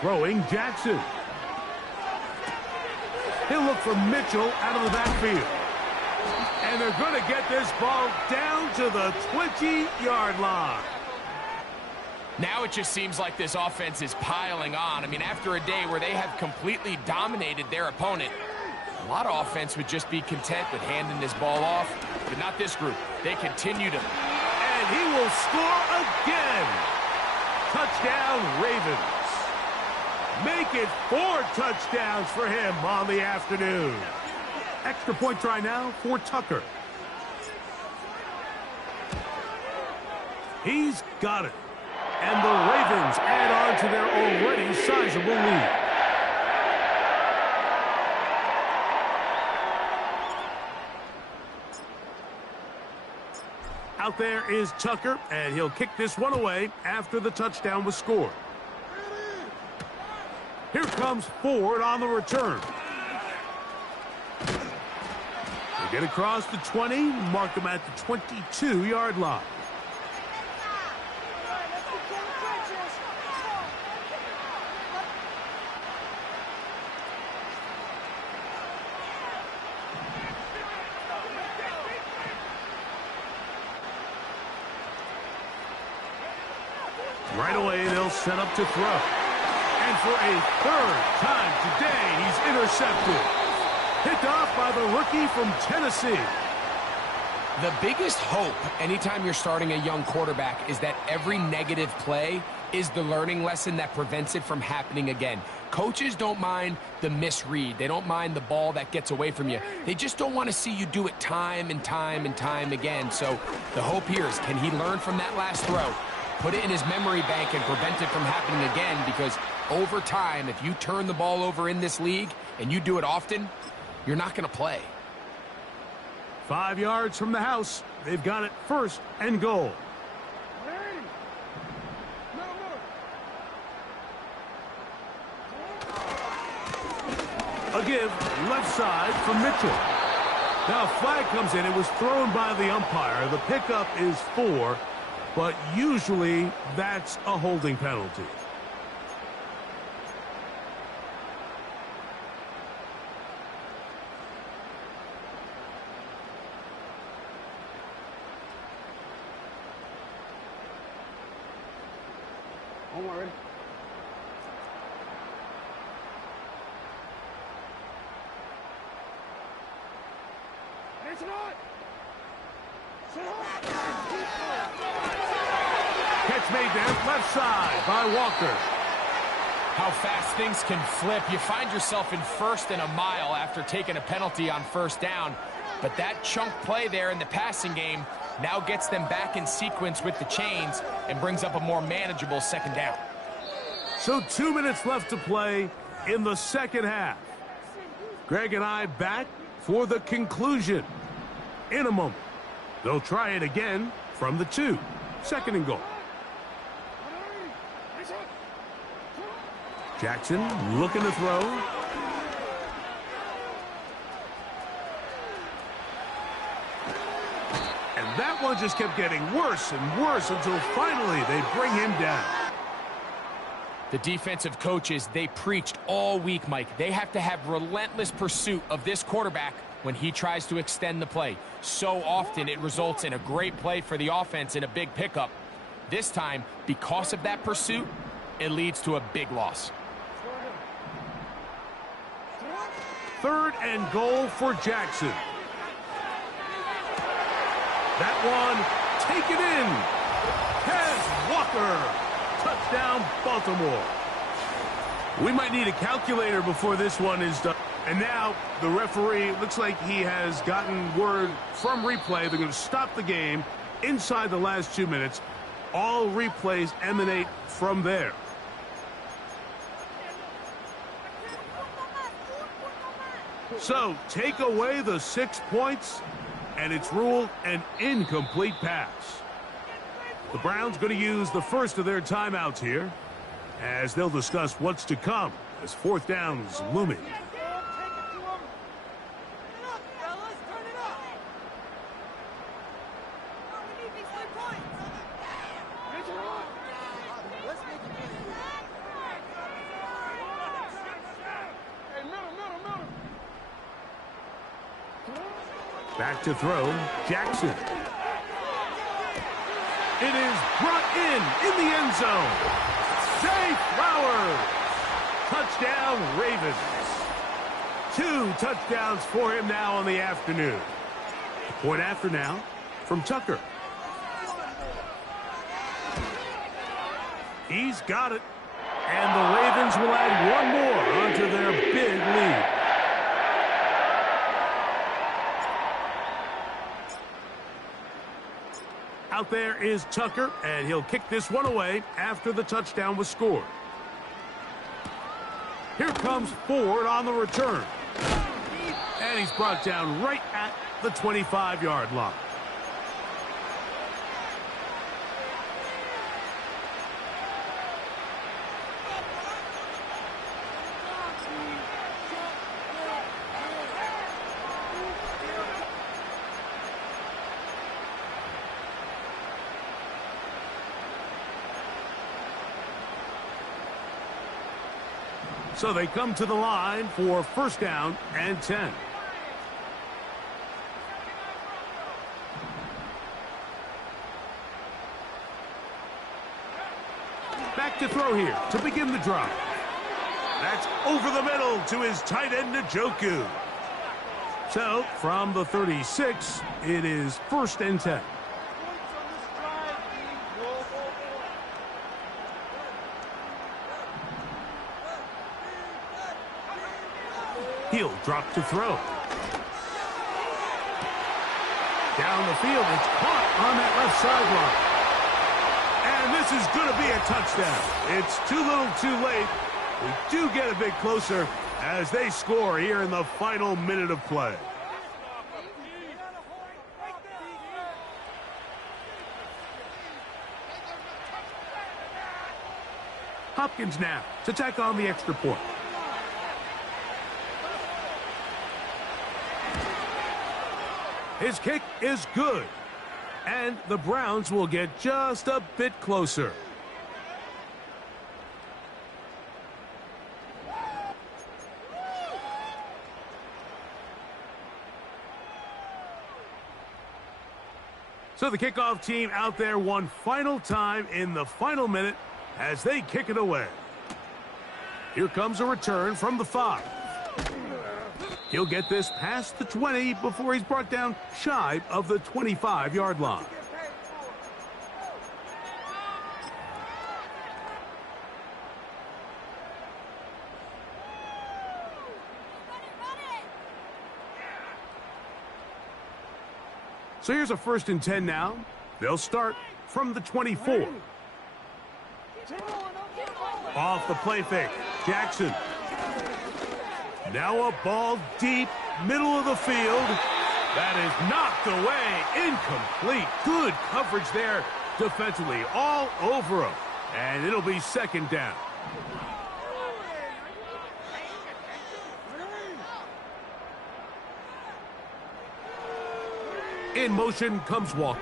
Throwing Jackson. He'll look for Mitchell out of the backfield. And they're going to get this ball down to the 20-yard line. Now it just seems like this offense is piling on. I mean, after a day where they have completely dominated their opponent, a lot of offense would just be content with handing this ball off, but not this group. They continue to. And he will score again. Touchdown, Ravens. Make it 4 touchdowns for him on the afternoon. Extra point try now for Tucker. He's got it. And the Ravens add on to their already sizable lead. Out there is Tucker, and he'll kick this one away after the touchdown was scored. Here comes Ford on the return. They get across the 20, mark him at the 22-yard line. Right away, they'll set up to throw. And for a third time today, he's intercepted. Picked off by the rookie from Tennessee. The biggest hope anytime you're starting a young quarterback is that every negative play is the learning lesson that prevents it from happening again. Coaches don't mind the misread. They don't mind the ball that gets away from you. They just don't want to see you do it time and time and time again. So the hope here is, can he learn from that last throw, put it in his memory bank and prevent it from happening again? Because over time, if you turn the ball over in this league and you do it often, you're not going to play. 5 yards from the house. They've got it 1st and goal. A give left side for Mitchell. Now a flag comes in. It was thrown by the umpire. The pickup is 4, but usually that's a holding penalty. I'm already. It's not. Catch made there, left side by Walker. How fast things can flip. You find yourself in 1st and a mile after taking a penalty on 1st down. But that chunk play there in the passing game now gets them back in sequence with the chains and brings up a more manageable 2nd down. So 2 minutes left to play in the 2nd half. Greg and I back for the conclusion in a moment. They'll try it again from the 2. 2nd and goal. Jackson looking to throw. And that one just kept getting worse and worse until finally they bring him down. The defensive coaches, they preached all week, Mike. They have to have relentless pursuit of this quarterback when he tries to extend the play. So often it results in a great play for the offense and a big pickup. This time, because of that pursuit, it leads to a big loss. 3rd and goal for Jackson. That one taken in. Kez Walker. Touchdown, Baltimore. We might need a calculator before this one is done. And now the referee, looks like he has gotten word from replay. They're going to stop the game inside the last 2 minutes. All replays emanate from there. So take away the 6 points, and it's ruled an incomplete pass. The Browns going to use the first of their timeouts here as they'll discuss what's to come as 4th down is looming. Back to throw, Jackson. It is brought in the end zone. Zay Flowers. Touchdown, Ravens. 2 touchdowns for him now on the afternoon. Point after now from Tucker. He's got it. And the Ravens will add one more onto their big lead. Out there is Tucker, and he'll kick this one away after the touchdown was scored. Here comes Ford on the return. And he's brought down right at the 25-yard line. So they come to the line for 1st down and 10. Back to throw here to begin the drive. That's over the middle to his tight end, Njoku. So, from the 36, it is 1st and 10. He'll drop to throw. Down the field, it's caught on that left sideline. And this is going to be a touchdown. It's too little too late. We do get a bit closer as they score here in the final minute of play. Hopkins now to tack on the extra point. His kick is good. And the Browns will get just a bit closer. So the kickoff team out there one final time in the final minute as they kick it away. Here comes a return from the 5. He'll get this past the 20 before he's brought down shy of the 25-yard line. So here's a 1st and 10 now. They'll start from the 24. Off the play fake, Jackson. Now a ball deep, middle of the field. That is knocked away, incomplete. Good coverage there defensively, all over him. And it'll be 2nd down. In motion comes Walker.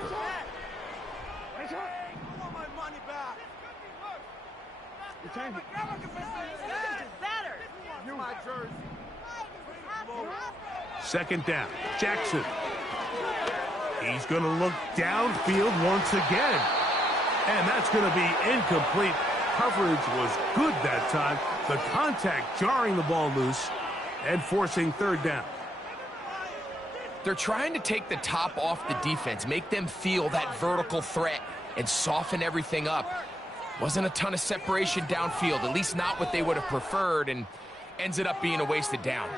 Second down, Jackson. He's going to look downfield once again. And that's going to be incomplete. Coverage was good that time. The contact jarring the ball loose and forcing 3rd down. They're trying to take the top off the defense, make them feel that vertical threat, and soften everything up. Wasn't a ton of separation downfield, at least not what they would have preferred, and ends it up being a wasted down.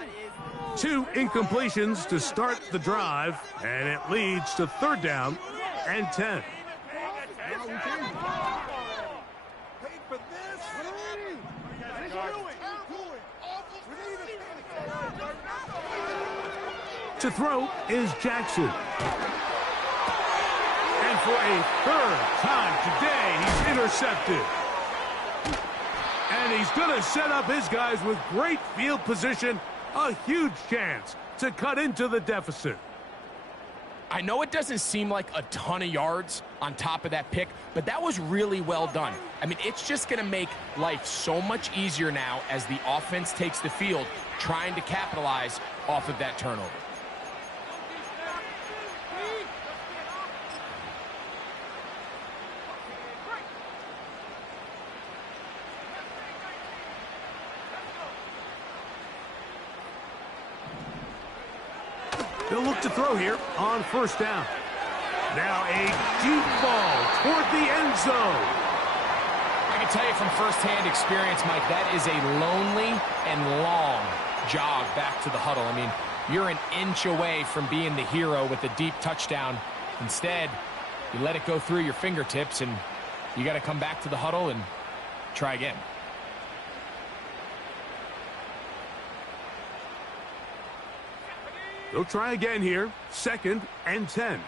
2 incompletions to start the drive, and it leads to 3rd down and 10. To throw is Jackson. And for a 3rd time today, he's intercepted. And he's going to set up his guys with great field position. A huge chance to cut into the deficit. I know it doesn't seem like a ton of yards on top of that pick, but that was really well done. I mean, it's just going to make life so much easier now as the offense takes the field, trying to capitalize off of that turnover. They'll look to throw here on 1st down. Now a deep ball toward the end zone. I can tell you from firsthand experience, Mike, that is a lonely and long jog back to the huddle. I mean, you're an inch away from being the hero with a deep touchdown. Instead, you let it go through your fingertips, and you got to come back to the huddle and try again. They'll try again here. 2nd and 10.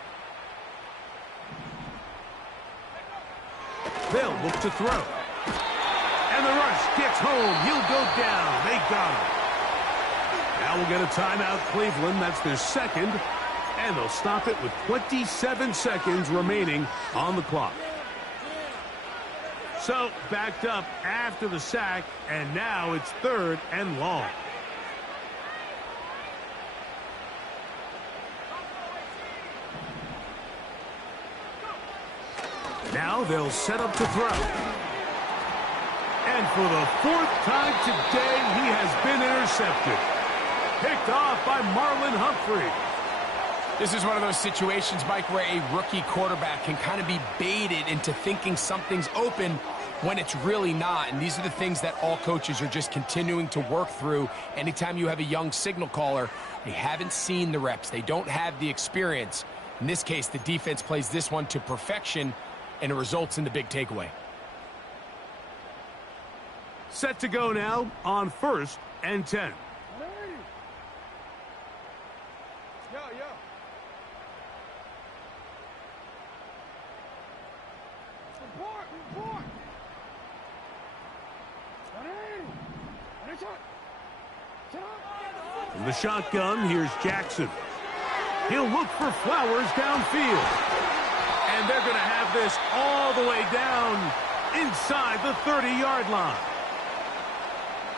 They'll look to throw. And the rush gets home. He'll go down. They got him. Now we'll get a timeout, Cleveland. That's their 2nd. And they'll stop it with 27 seconds remaining on the clock. So backed up after the sack. And now it's 3rd and long. Now they'll set up to throw. And for the fourth time today, he has been intercepted. Picked off by Marlon Humphrey. This is one of those situations, Mike, where a rookie quarterback can kind of be baited into thinking something's open when it's really not. And these are the things that all coaches are just continuing to work through. Anytime you have a young signal caller, they haven't seen the reps. They don't have the experience. In this case, the defense plays this one to perfection, and it results in the big takeaway. Set to go now on 1st and 10. From the shotgun, here's Jackson. He'll look for Flowers downfield. And they're going to have this all the way down inside the 30-yard line.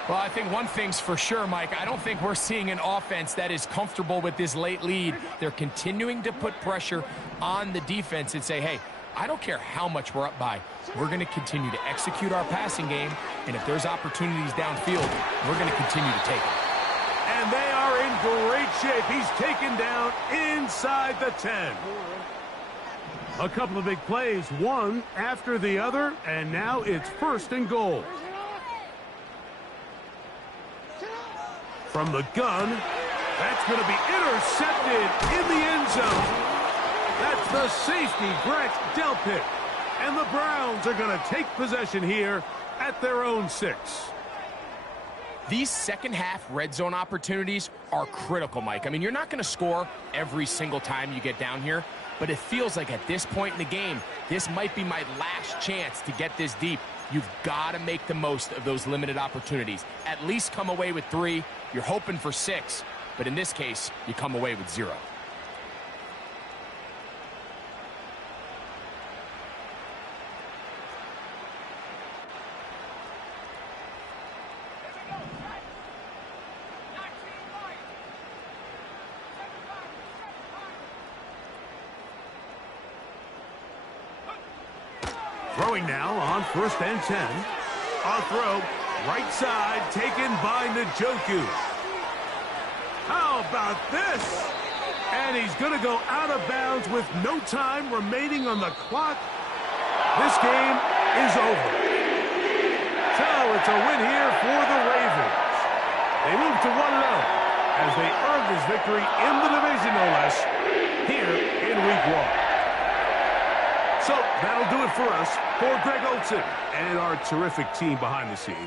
Well, I think one thing's for sure, Mike. I don't think we're seeing an offense that is comfortable with this late lead. They're continuing to put pressure on the defense and say, hey, I don't care how much we're up by. We're going to continue to execute our passing game, and if there's opportunities downfield, we're going to continue to take them. And they are in great shape. He's taken down inside the 10. A couple of big plays, one after the other, and now it's 1st and goal. From the gun, that's going to be intercepted in the end zone. That's the safety, Grant Delpit. And the Browns are going to take possession here at their own 6. These second-half red zone opportunities are critical, Mike. I mean, you're not going to score every single time you get down here, but it feels like at this point in the game, this might be my last chance to get this deep. You've got to make the most of those limited opportunities. At least come away with 3. You're hoping for 6, but in this case, you come away with 0. Throwing now on 1st and 10. A throw, right side, taken by Njoku. How about this? And he's going to go out of bounds with no time remaining on the clock. This game is over. So it's a win here for the Ravens. They move to 1-0 as they earn this victory in the division, no less, here in Week 1. So that'll do it for us. For Greg Olsen and our terrific team behind the scenes,